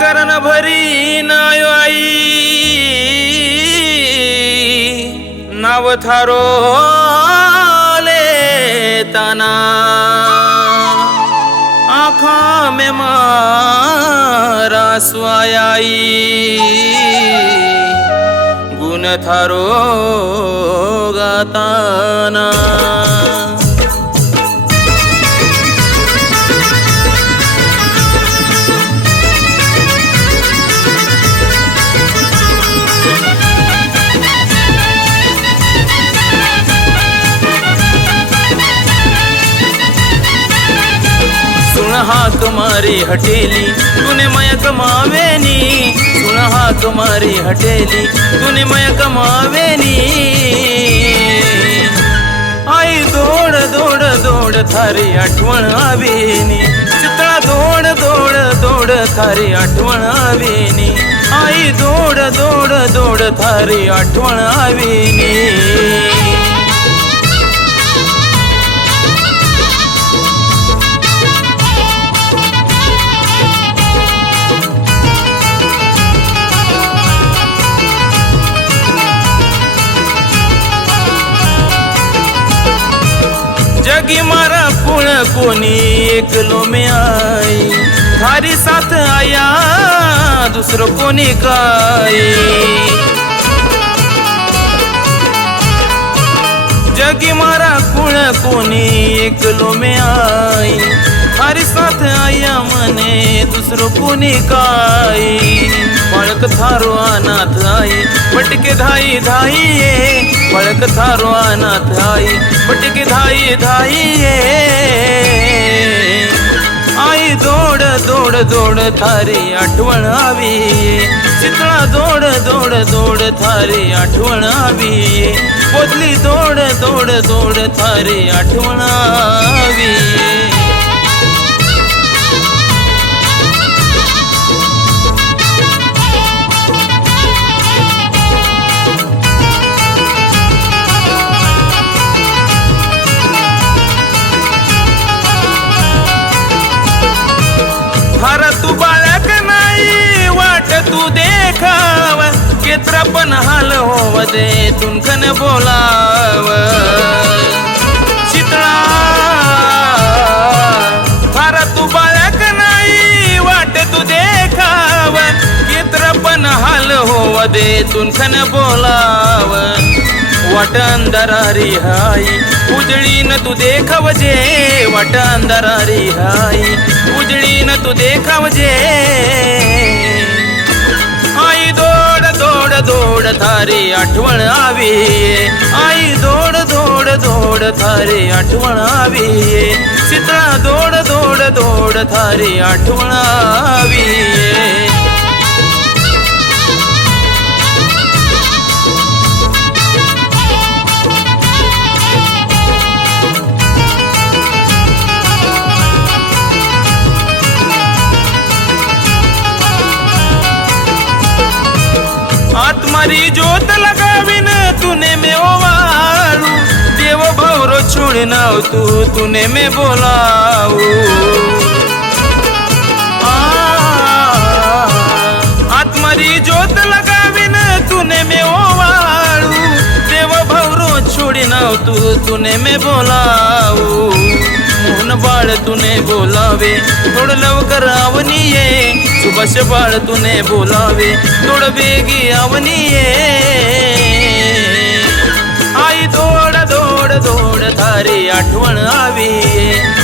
करण भरी नायो आई नाव थारो लेताना आँखा में मारा स्वायाई गुण थारो गाताना तुम्हारी हटेली तूने मैं कमावेनी सुन तुम्हारी हटेली तूने मैं कमावेनी आई दौड़ दौड़ दौड़ थारी आठवण आवेनी चित्रा दौड़ दौड़ दौड़ थारी आठवण आवेनी आई दौड़ दौड़ दौड़ थारी आठवण आवेनी जगी मारा पुण कोनी एकलो में आई थारी साथ आया दूसरो कोनी काई जगी मारा पुण कोनी एकलो में आई थारी साथ आया मने दूसरो कोनी काई पड़क थारो अनाथ आई पटके धाई धाई पड़क थारो अनाथ आई पटके धाई धाई आई दौड़ दौड़ दौड़ थारी आठवण आवी चित्रा दौड़ दौड़ दौड़ थारी आठवण आवी बोदली दौड़ दौड़ दौड़ थारी आठवण आवी हर तू बाळक नाही वाट तू देखाव केत्र पण हाल होव दे तुनखन बोलाव चितळा हर तू बाळक नाही वाट तू देखाव केत्र पण हाल होव दे तुनखन बोलाव वाट अंधारारी हाई उजळी न तू देखावजे वाट अंधारारी हाई उजळी न तू देखावजे आई दौड़ दौड़ दौड़ थारी आठवण आवी आई दौड़ दौड़ दौड़ थारी आठवण आवी चित्रा दौड़ दौड़ दौड़ थारी आठवण आवी आत्मारी जोत लगाविन तूने में ओवाळू देव भवरो छोड़नाव तूने में बोलाऊ आत्मारी जोत लगाविन तूने में ओवाळू देव भवरो छोड़नाव तूने में बोलाऊ मोहन बाळ तूने बोलावे थोड़ लवकर आवनी ये सुबह बाळ तूने बोलावे थोड़ बेगी आवनी ये आई दौड़ दौड़ दौड़ थारी आठवण आवी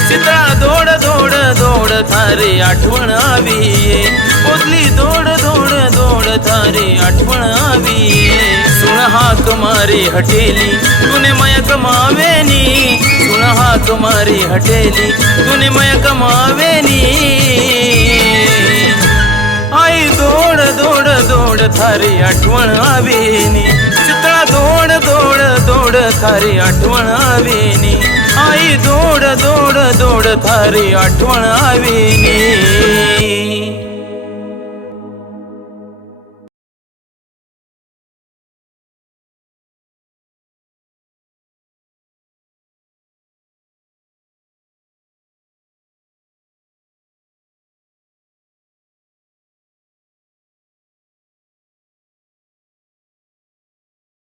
चित्रा दौड़ दौड़ दौड़ थारी आठवण आवी बोदली दौड़ दौड़ दौड़ थारी आठवण आवी सुन तुम्हारी हटेली तूने मैं कमावेनी सुन तुम्हारी हटेली तूने मैं कमावेनी आई दौड़ दौड़ दौड़ थारी आठवण आवेनी चित्रा दौड़ दौड़ दौड़ थारी आठवण आवेनी आई दौड़ दौड़ दौड़ थारी आठवण आवेनी।